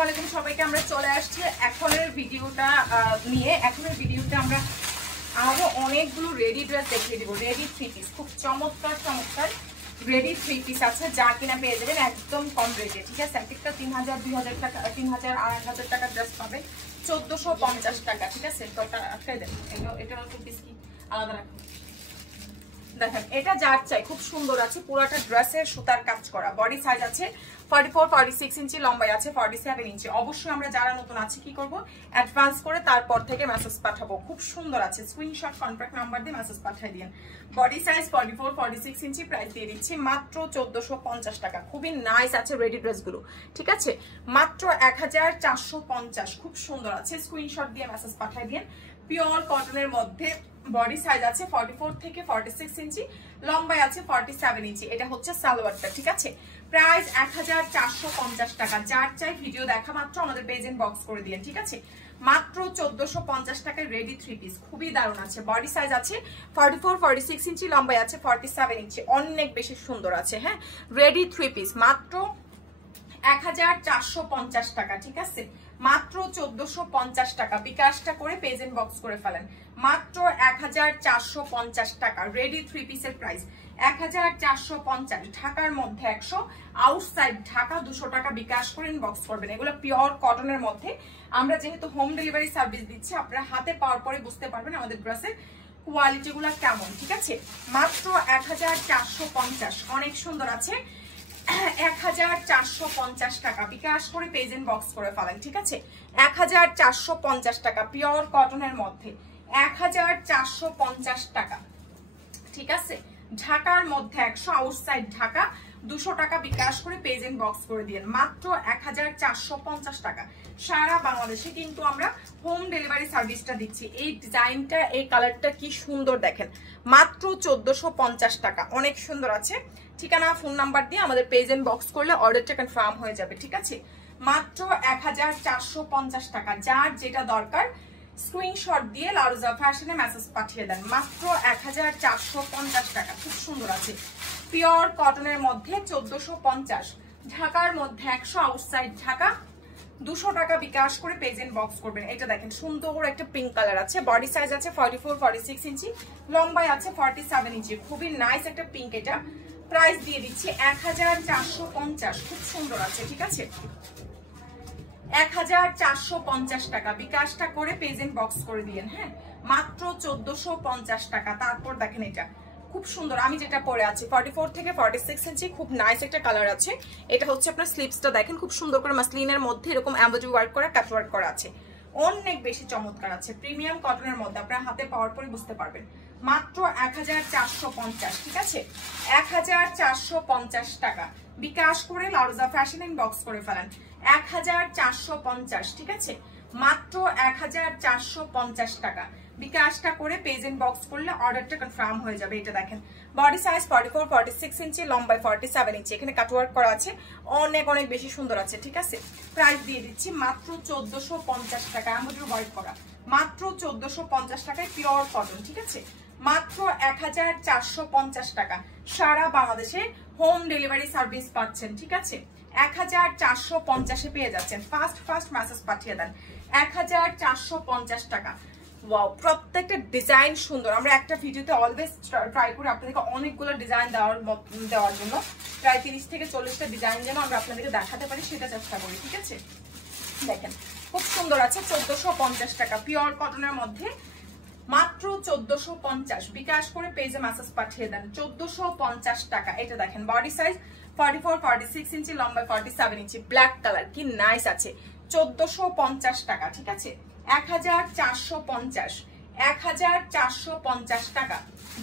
আসসালামু আলাইকুম সবাইকে। আমরা চলে আসছি এখনের ভিডিওটা নিয়ে। এখনের ভিডিওতে আমরা আরো অনেকগুলো রেডি ড্রেস দেখিয়ে দিব। রেডি থ্রি পিস, খুব চমৎকার চমৎকার রেডি থ্রি পিস আছে, যা কিনা পেয়ে যাবেন একদম কম রেটে। ঠিক আছে, একটা 3000 2000 টাকা, 3000 2500 টাকা ড্রেস পাবে 1450 টাকা। ঠিক আছে, তো এটা টু পিস কি আলাদা রাখুন। দেখেন এটা যার চাই, খুব সুন্দর আছে, পুরোটা ড্রেসের সুতার কাজ করা। বডি সাইজ আছে 44 46 ইঞ্চি, লম্বাই আছে 47 ইঞ্চি। অবশ্যই আমরা যারা নতুন আছি কি করব, অ্যাডভান্স করে তারপর থেকে মেসেজ পাঠাবো। খুব সুন্দর আছে, স্ক্রিনশট কন্ট্যাক্ট নাম্বার দিয়ে মেসেজ পাঠিয়ে দিন। বডি সাইজ 44 46 ইঞ্চি, প্রাইস দিয়ে দিচ্ছি মাত্র 1450 টাকা। খুবই নাইস আছে রেডি ড্রেসগুলো। ঠিক আছে, মাত্র 1450। খুব সুন্দর আছে, স্ক্রিনশট দিয়ে মেসেজ পাঠিয়ে দিন। পিওর কটনের মধ্যে বডি সাইজ আছে 44 থেকে 46 ইঞ্চি, লম্বাই আছে 47 ইঞ্চি। এটা হচ্ছে সালোয়ারটা। ঠিক আছে, প্রাইস 1450 টাকা। যার চাই ভিডিও দেখা মাত্র আমাদের পেজ ইনবক্স করে দিন। ঠিক আছে, মাত্র 1450 টাকায় রেডি থ্রি পিস, খুবই দারুণ আছে। বডি সাইজ আছে 44 46 ইঞ্চি, লম্বাই আছে 47 ইঞ্চি। অনেক বেশি সুন্দর আছে। হ্যাঁ, রেডি থ্রি পিস মাত্র 1450 টাকা। ঠিক আছে, মাত্র 1450 টাকা। বিকাশটা করে পেজ ইনবক্স করে ফেলেন। মাত্র 1450 টাকা রেডি থ্রি পিসের প্রাইস 1450। ঢাকার মধ্যে 100, আউটসাইড ঢাকা 200 টাকা বিকাশ করে ইনবক্স করবেন। এগুলো পিওর কটনের মধ্যে। আমরা যেহেতু হোম ডেলিভারি সার্ভিস দিচ্ছি, আপনারা হাতে পাওয়ার পরে বুঝতে পারবেন আমাদের ড্রেসের কোয়ালিটি গুলা কেমন। ঠিক আছে, মাত্র 1450। অনেক সুন্দর আছে, 1450 টাকা বিকাশ করে পেজ ইনবক্স করে ফেলেন। ঠিক আছে, 1450 টাকা পিওর কটনের মধ্যে 1450 টাকা। ঠিক আছে, ঢাকার মধ্যে 100, আউটসাইড ঢাকা 200 টাকা বিকাশ করে পেজ ইনবক্স করে দিন। মাত্র 1450 টাকা। সারা বাংলাদেশে কিন্তু আমরা হোম ডেলিভারি সার্ভিসটা দিচ্ছি। এই ডিজাইনটা, এই কালারটা কি সুন্দর দেখেন, মাত্র 1450 টাকা। অনেক সুন্দর আছে। ঠিকানা ফোন নাম্বার দিয়ে আমাদের পেজ ইনবক্স করলে অর্ডারটা কনফার্ম হয়ে যাবে। ঠিক আছে, মাত্র 1450 টাকা। যার যেটা দরকার স্ক্রিনশট দিয়ে লারুজা ফ্যাশনে মেসেজ পাঠিয়ে দেন। মাত্র 1450 টাকা। খুব সুন্দর আছে, পিওর কটনের মধ্যে 1450। ঢাকার মধ্যে 100, আউটসাইড ঢাকা 200 টাকা বিকাশ করে পেজ ইনবক্স করবেন। এটা দেখেন সুন্দর একটা পিঙ্ক কালার আছে। বডি সাইজ আছে 44 46 ইঞ্চি, লম্বাই আছে 47 ইঞ্চি। খুবই নাইস একটা পিঙ্ক। এটা প্রাইস দিয়ে দিচ্ছি 1450। খুব সুন্দর আছে। ঠিক আছে, 1450 টাকা। বিকাশটা করে পেজ ইনবক্স করে দিয়েন। হ্যাঁ, মাত্র 1450 টাকা। তারপর দেখেন এটা খুব সুন্দর, আমি যেটা পরে আছি 44 থেকে 46 ইঞ্চি, খুব নাইস একটা কালার আছে। এটা হচ্ছে আপনার স্লিভসটা দেখেন, খুব সুন্দর করে মাসলিনের মধ্যে এরকম এমব্রয়ডারি ওয়ার্ক করা, কাট ওয়ার্ক করা আছে। অনেক বেশি চমৎকার আছে, প্রিমিয়াম কটনের মধ্যে। আপনারা হাতে পাওয়ার পরে বুঝতে পারবেন। মাত্র 1450। ঠিক আছে, 1450 টাকা। বিকাশ করে লারুজা ফ্যাশন ইনবক্স করে ফেলেন। 1450। ঠিক আছে, মাত্র 1450 টাকা। বিকাশটা করে পেজ ইনবক্স করলে অর্ডারটা কনফার্ম হয়ে যাবে। এটা দেখেন বডি সাইজ 44 46 ইঞ্চি, লম্বাই 47 ইঞ্চি। এখানে কাটওয়ার্ক করা আছে, অনেক অনেক বেশি সুন্দর আছে। ঠিক আছে, প্রাইস দিয়ে দিচ্ছি মাত্র 1450 টাকা। এমব্রয়ডারি ওয়ার্ক করা, মাত্র 1450 টাকায় পিওর কটন। ঠিক আছে, মাত্র 1450 টাকা। সারা বাংলাদেশে হোম ডেলিভারি সার্ভিস পাচ্ছেন। ঠিক আছে, 1450 পেয়ে যাচ্ছেন। ফার্স্ট মেসেজ পাঠিয়ে দেন। 1450 টাকা। ওয়াও, প্রত্যেকটা ডিজাইন সুন্দর। আমরা একটা ভিডিওতে অলওয়েজ ট্রাই করি আপনাদেরকে অনেকগুলো ডিজাইন দেওয়ার জন্য। প্রায় 30 থেকে 40টা ডিজাইন যেন আমরা আপনাদেরকে দেখাতে পারি, সেটা চেষ্টা করি। ঠিক আছে, দেখেন খুব সুন্দর আছে। 1450 টাকা পিওর কটনের মধ্যে, মাত্র 1450। বিকাশ করে পেজে মেসেজ পাঠিয়ে দেন। 1450 টাকা। এটা দেখেন বডি সাইজ 44 46 ইঞ্চি, লম্বাই 47 ইঞ্চি। ব্ল্যাক কালার কি নাইস আছে। 1450 টাকা। ঠিক আছে, 1450। 1450 টাকা।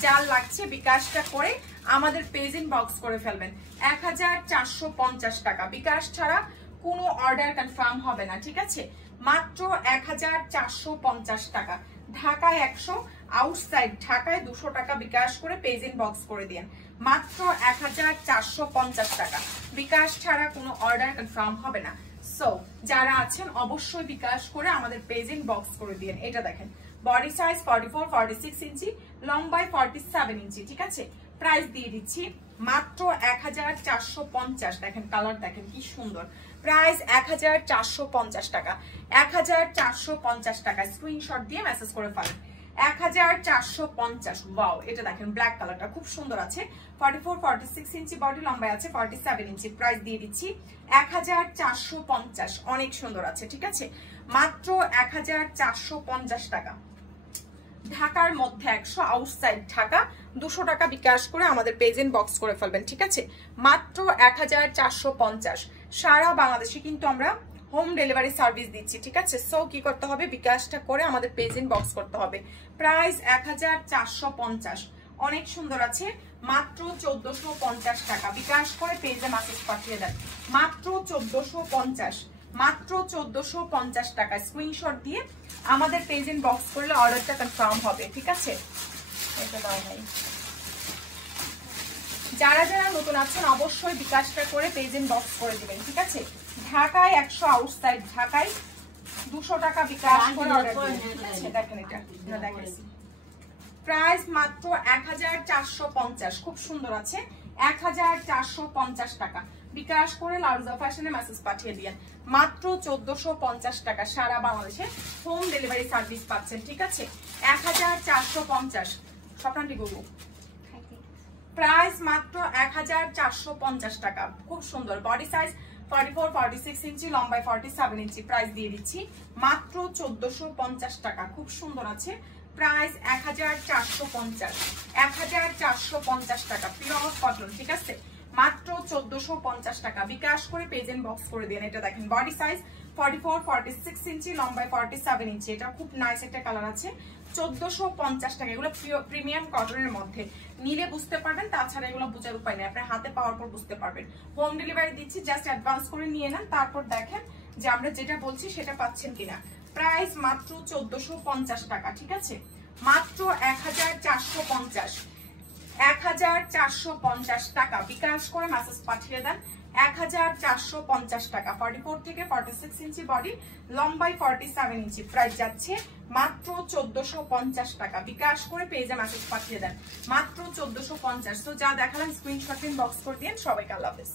যার লাগছে বিকাশটা করে আমাদের পেজ ইনবক্স করে ফেলবেন। 1450 টাকা। বিকাশ ছাড়া কোনো অর্ডার কনফার্ম হবে না। ঠিক আছে, মাত্র 1450 টাকা। ঢাকায় 100, আউটসাইড ঢাকায় 200 টাকা বিকাশ করে পেজ ইনবক্স করে দিন। মাত্র 1450 টাকা। বিকাশ ছাড়া কোনো অর্ডার কনফার্ম হবে না। সো যারা আছেন অবশ্যই বিকাশ করে আমাদের পেজ ইনবক্স করে দিন। এটা দেখেন বডি সাইজ 44 46 ইঞ্চি, লম্বাই 47 ইঞ্চি। ঠিক আছে, প্রাইস দিয়ে দিচ্ছি মাত্র 1450। দেখেন কালার দেখেন কি সুন্দর, প্রাইস 1450 টাকা, 1450 টাকা। স্ক্রিনশট দিয়ে মেসেজ করে ফেলেন। 1450। ওয়াও, এটা দেখেন ব্ল্যাক কালারটা খুব সুন্দর আছে। 44 46 ইঞ্চি বডি, লম্বায় আছে 47 ইঞ্চি। প্রাইস দিয়ে দিচ্ছি 1450। অনেক সুন্দর আছে, ঠিক আছে, মাত্র 1450 টাকা। ঢাকার মধ্যে 100, আউটসাইড ঢাকা 200 টাকা বিকাশ করে আমাদের পেজ ইনবক্স করে ফেলবেন, ঠিক আছে, মাত্র 1450। সারা বাংলাদেশে কিন্তু আমরা হোম ডেলিভারি সার্ভিস দিচ্ছি, ঠিক আছে। সো কি করতে হবে, বিকাশটা করে আমাদের পেজ ইনবক্স করতে হবে। প্রাইস 1450। অনেক সুন্দর আছে, মাত্র 1450 টাকা। বিকাশ করে পেজে মেসেজ পাঠিয়ে দেন, মাত্র 1450, মাত্র 1450 টাকা। স্ক্রিনশট দিয়ে আমাদের পেজ ইনবক্স করলে অর্ডারটা কনফার্ম হবে, ঠিক আছে। এটা দাও ভাই। যারা যারা নতুন আছেন অবশ্যই বিকাশটা করে পেজ ইনবক্স করে দিবেন, ঠিক আছে। ঢাকায় 100, আউটসাইড ঢাকায় 200 টাকা বিকাশ করে অর্ডার দিবেন, ঠিক আছে। দেখেন এটা আমরা দেখাইছি। প্রাইস মাত্র 1450। খুব সুন্দর আছে, 1450 টাকা। বিকাশ করে লাউজা ফ্যাশনে মেসেজ পাঠিয়ে দিয়েন, মাত্র 1450 টাকা। সারা বাংলাদেশে হোম ডেলিভারি সার্ভিস পাচ্ছেন, ঠিক আছে। 1450 স্বপ্নান্টি গুরু। প্রাইস মাত্র 1450 টাকা। খুব সুন্দর, বডি সাইজ 44 46 ইঞ্চি, লম্বায় 47 ইঞ্চি। প্রাইস দিয়ে দিচ্ছি মাত্র 1450 টাকা। খুব সুন্দর আছে, প্রাইস 1450, 1450 টাকা। পিওর কটন, ঠিক আছে, মাত্র 1450 টাকা। বিকাশ করে পেজ ইনবক্স করে দিন। এটা দেখেন বডি সাইজ 44 46 ইঞ্চি, লম্বায় 47 ইঞ্চি। এটা খুব নাইস একটা কালার আছে, 1450 টাকা। এগুলো প্রিমিয়াম কটনের মধ্যে, নিলে বুঝতে পারবেন, তাছাড়া এগুলো বোঝার উপায় নেই, আপনার হাতে পাওয়ার পর বুঝতে পারবেন। হোম ডেলিভারি দিচ্ছি, জাস্ট অ্যাডভান্স করে নিয়ে নেন, তারপর দেখেন যে আমরা যেটা বলছি সেটা পাচ্ছেন কিনা। প্রাইস মাত্র 1450 টাকা, ঠিক আছে, মাত্র 1450, 1450 টাকা। বিকাশ করে মেসেজ পাঠিয়ে দেন, 1450 টাকা। 44 থেকে 46 ইঞ্চি বডি, লম্বাই 47 ইঞ্চি। প্রাইস যাচ্ছে মাত্র 1450 টাকা। বিকাশ করে পেজে মেসেজ পাঠিয়ে দেন, মাত্র 1450। তো যা দেখালাম স্ক্রিনশট ইনবক্স করে দিন। সবাইকে আল্লাহ হাফেজ।